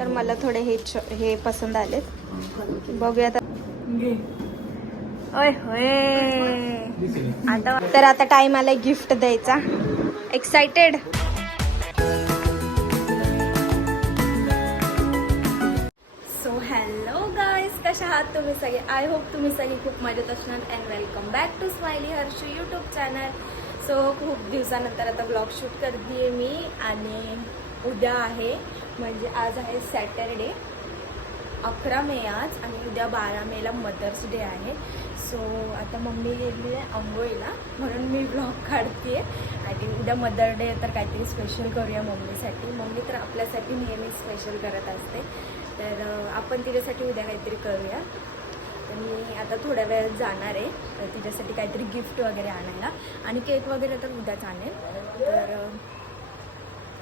तर मला थोडे हे पसंत आलेत. बघूया आता. ओय होय आता टाइम आलाय गिफ्ट द्यायचा. एक्साइटेड. सो हॅलो गाईज, कशा आहात तुम्ही सगळे? आय होप तुम्ही सगळे खूप मजेत असणार. And welcome back to smiley Harshu YouTube channel. So खूप दिवसानंतर आता ब्लॉग शूट करते मी. आणि उद्या आहे, म्हणजे आज आहे सॅटरडे 11 मे आज, आणि उद्या 12 मेला मदर्स डे आहे. सो आता मम्मी गेली आहे आंघोळीला, म्हणून मी ब्लॉग काढते. आणि उद्या मदर डे तर काहीतरी स्पेशल करूया मम्मीसाठी. मम्मी तर आपल्यासाठी नेहमी स्पेशल करत असते, तर आपण तिच्यासाठी उद्या काहीतरी करूया. तर मी आता थोड्या वेळात जाणार आहे तर तिच्यासाठी काहीतरी गिफ्ट वगैरे आणायला, आणि केक वगैरे तर उद्याच आणेल. तर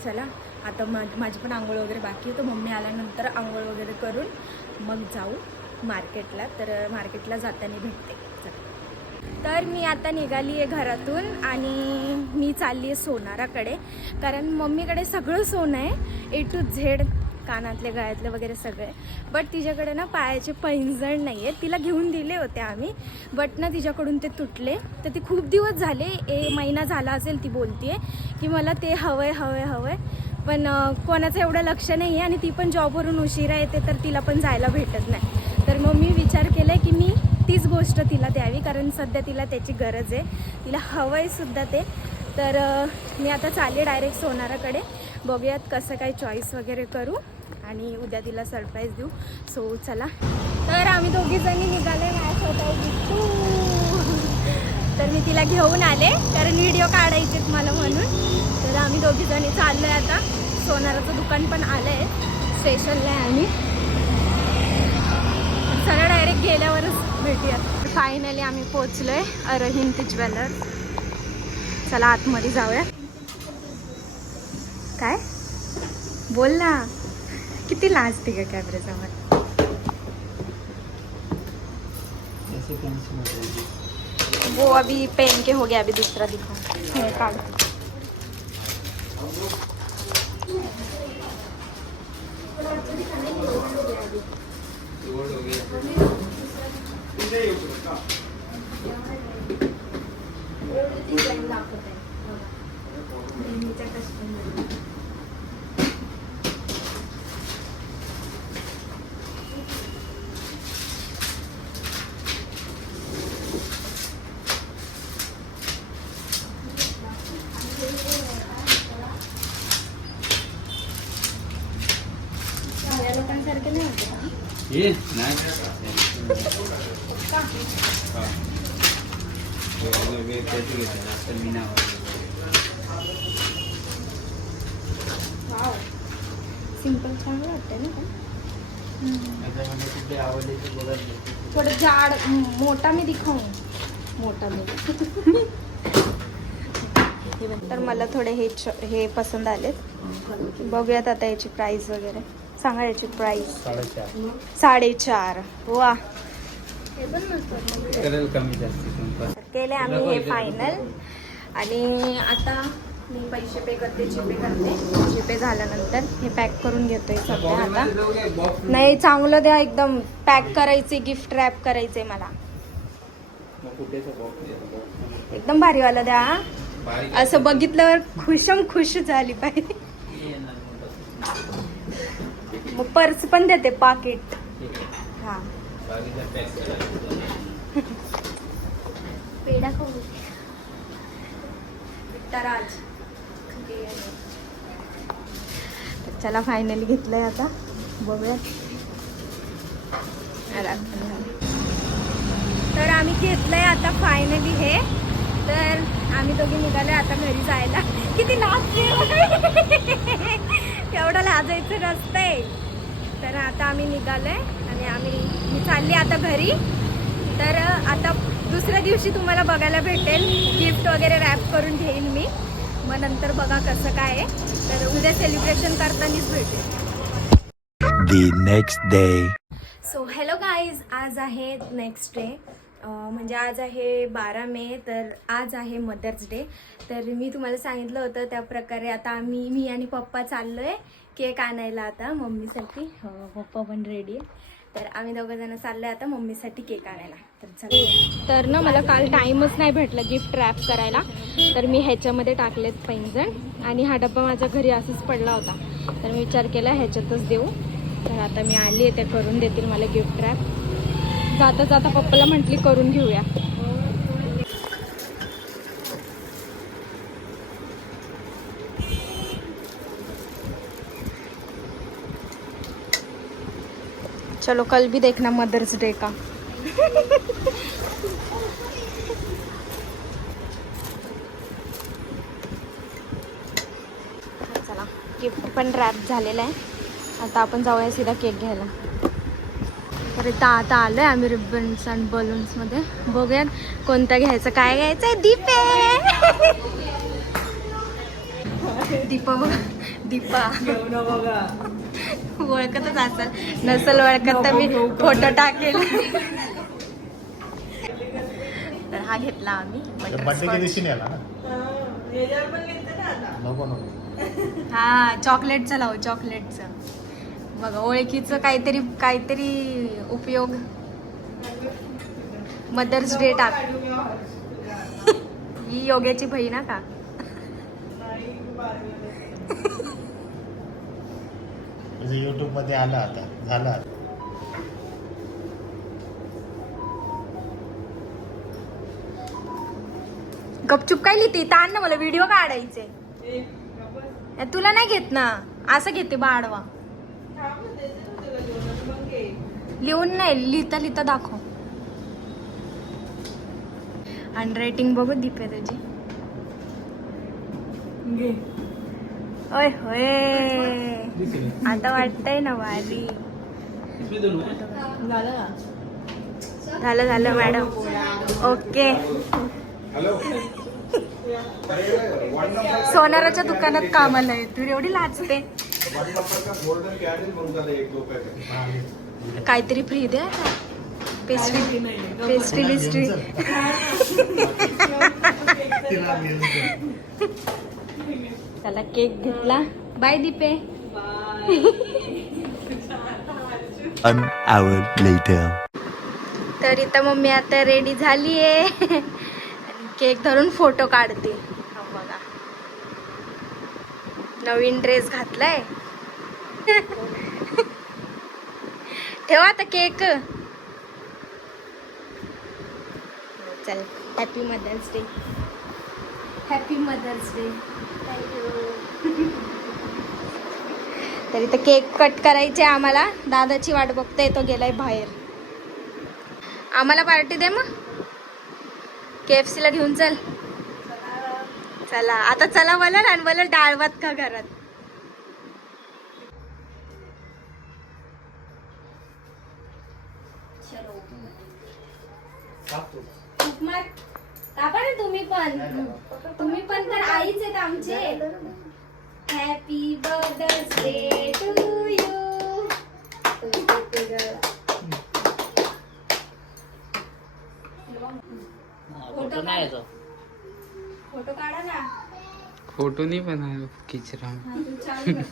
चला आता माझी पण आंघोळ वगैरे बाकी आहे, तर मम्मी आल्यानंतर आंघोळ वगैरे करून मग जाऊ मार्केटला. तर मार्केटला जाताना भेटते. तर मी आता निघाली आहे घरातून आणि मी चालली आहे सोनाराकडे, कारण मम्मीकडे सगळं सोनं आहे, A to Z, कानातले गळ्यातले वगैरे सगळे. बट तिच्याकडे ना पायाचे पैंजण नाही आहे. तिला घेऊन दिले होते आम्ही, बट ना तिच्याकडून ते तुटले. तर ती खूप दिवस झाले, 1 महिना झाला असेल, ती बोलते की मला ते हवंय. पण कोणाचं एवढं लक्ष नाही आहे, आणि ती पण जॉबवरून उशिरा येते, तर तिला पण जायला भेटत नाही. तर मग मी विचार केला की मी तीच गोष्ट तिला द्यावी, कारण सध्या तिला त्याची गरज आहे, तिला हवंय सुद्धा ते. तर मी आता चालले डायरेक्ट सोनाराकडे. बघूयात कसं काय चॉईस वगैरे करू, आणि उद्या तिला सरप्राईज देऊ. सो चला. तर आम्ही दोघीजणी निघाले. माझ्यासोबत आहे बिट्टू. तर मी तिला घेऊन आले, कारण व्हिडिओ काढायचे मला म्हणून. तर आम्ही दोघीजणी चाललो आहे आता. सोनाराचं दुकान पण आलं आहे, स्टेशनला आहे आम्ही. सरळ डायरेक्ट गेल्यावरच भेटूया. फायनली आम्ही पोचलो आहे अरहिंत ज्वेलर. चला आतमध्ये जाऊया. काय बोल ना, किती लाजते का कॅमेऱ्यासमोर. वो अभी पहन के हो गया, अभी दूसरा दिखाओ. काढ. लोकांसारखे नाही होते सिंपल चांगलं वाटतंय ना. थोडं जाड मोठा मी दिखाऊ. मोठा मी तर मला थोडे हे पसंत आलेत. बघूयात आता याची प्राइस वगैरे. सांगा याची प्राइस. 4.5. वा, हे पण मस्त केले आम्ही हे फायनल. आणि आता मी पैसे पे करते, जीपे करते. जीपे झाल्यानंतर हे पॅक करून घेतोय सध्या. आता नाही, चांगलं द्या, एकदम पॅक करायचे, गिफ्ट रॅप करायचे मला. एकदम भारीवाला द्या, असं बघितल्यावर खुश झाली पाहिजे. मग पर्स पण देते, पाकिट. हा, पेढा खाऊ. विठ्ठराज. चला फायनली घेतलंय आता. बघूया. तर आम्ही घेतलंय आता फायनली हे. तर आम्ही दोघी निघाले आता घरी जायला. किती लाजते, एवढं लाजायचं नसतंय. तर आता आम्ही निघालोय आणि मी चालली आता घरी. तर आता दुसऱ्या दिवशी तुम्हाला बघायला भेटेल, गिफ्ट वगैरे रॅप करून घेईन मी. मग नंतर बघा कसं काय आहे. तर उद्या सेलिब्रेशन करतानाच भेटेल. The next day. So hello guys, आज आहे नेक्स्ट डे. म्हणजे आज आहे 12 मे, तर आज आहे मदर्स डे. तर मी तुम्हाला सांगितलं होतं त्याप्रकारे आता मी आणि पप्पा चाललो आहे केक आणायला आता मम्मीसाठी. हो, पप्पा पण रेडी आहे. तर आम्ही दोघं जण चाललोय आता मम्मीसाठी केक आणायला. तर चला. तर ना मला काल टाईमच नाही भेटला गिफ्ट रॅप करायला, तर मी ह्याच्यामध्ये टाकलेत पैंजण आणि हा डब्बा माझ्या घरी असंच पडला होता, तर मी विचार केला ह्याच्यातच देऊ. तर आता मी आली आहे, ते करून देतील मला गिफ्ट रॅप. जाता जाता पप्पाला म्हटली करून घेऊया. चलो कल भी देखना मदर्स डे का. चला गिफ्ट पण रॅप झालेलं आहे. आता आपण जाऊया सीधा केक घ्यायला. तर इथं आता आलोय आम्ही रिबन्स आणि बलून्स मध्ये. बघूयात कोणता घ्यायचं, काय घ्यायचं आहे. दीपा बघ, दीपा ओळखतच असेल, नसल ओळखत तर मी फोटो टाकेल. तर हा घेतला आम्ही हा चॉकलेटचं लावू, चॉकलेटचं. बघा ओळखीचं काहीतरी काहीतरी उपयोग. मदर्स डे टाक. ही योग्याची बहीण ना का. युट्यूब मध्ये आला आता झाला. गपचूप काय लिहिते ताण ना, मला व्हिडिओ काढायचे. तुला नाही घेत ना, असं घेते बाळवा. लिहून नाही, लिहिता लिहिता दाखव. हँडरायटिंग बघू दीपे तुझी. ओय होय, आता वाटतंय ना भारी. झालं झालं मॅडम, ओके. सोनाराच्या दुकानात कामाला आहे तू, एवढी लाजते. काहीतरी फ्री द्या. Pastry pastry. त्याला केक घेतला. बाय दीपे. An hour later. तर इथं मम्मी आता रेडी झाली आहे. केक धरून फोटो काढते. हो बघा, नवीन ड्रेस घातलाय. ठेवा आता केक. चल, happy mother's day. Happy mother's day. Thank you. तर इथं केक कट करायचे आम्हाला. दादाची वाट बघतोय, तो गेलाय बाहेर. आम्हाला पार्टी दे मग. KFC ला घेऊन चल. चला आता चला. वलर आणि वलर डाळ भात खा घरात. कापा ना तुम्ही पण तर आईच आहेत आमचे. Happy birthday to you. Photo नाही येतो. फोटो काढा ना. फोटो नहीं बनाया, खींच रहा हूँ. हाँ, तू चालू कर.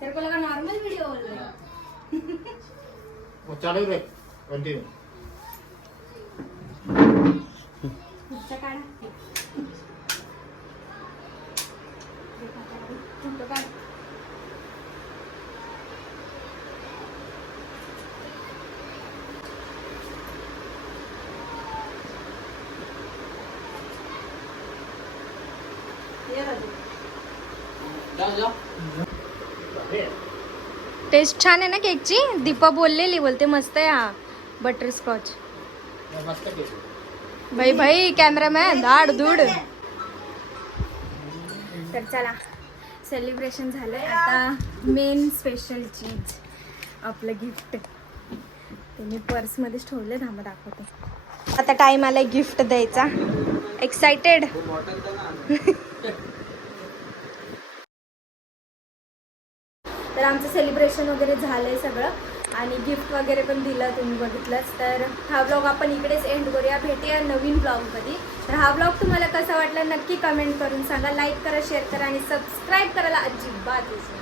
तेरे को लगा नॉर्मल वीडियो बोल रहे हो. वो चालू रे, कंटिन्यू. फोटो काढा. फोटो काढ. टेस्ट छान आहे ना केकची. दीपा बोललेली, बोलते मस्त आहे हा बटर स्कॉच. भाई भाई कॅमेरामॅन धाड धूड. तर चला सेलिब्रेशन झालंय. आता मेन स्पेशल चीज आपलं गिफ्ट. ते मी पर्समध्येच ठेवले. धामा दाखवते. आता टाइम आलाय गिफ्ट द्यायचा. एक्साइटेड. तर आमचं सेलिब्रेशन वगैरे झालंय सगळं. आणि गिफ्ट वगैरे पण दिलं तुम्ही बघितलंच. तर हा ब्लॉग आपण इकडेच एंड करूया. भेटूया नवीन ब्लॉगमध्ये. तर हा ब्लॉग तुम्हाला कसा वाटला नक्की कमेंट करून सांगा. लाईक करा, शेअर करा आणि सबस्क्राईब करायला अजिबात विसरू नका.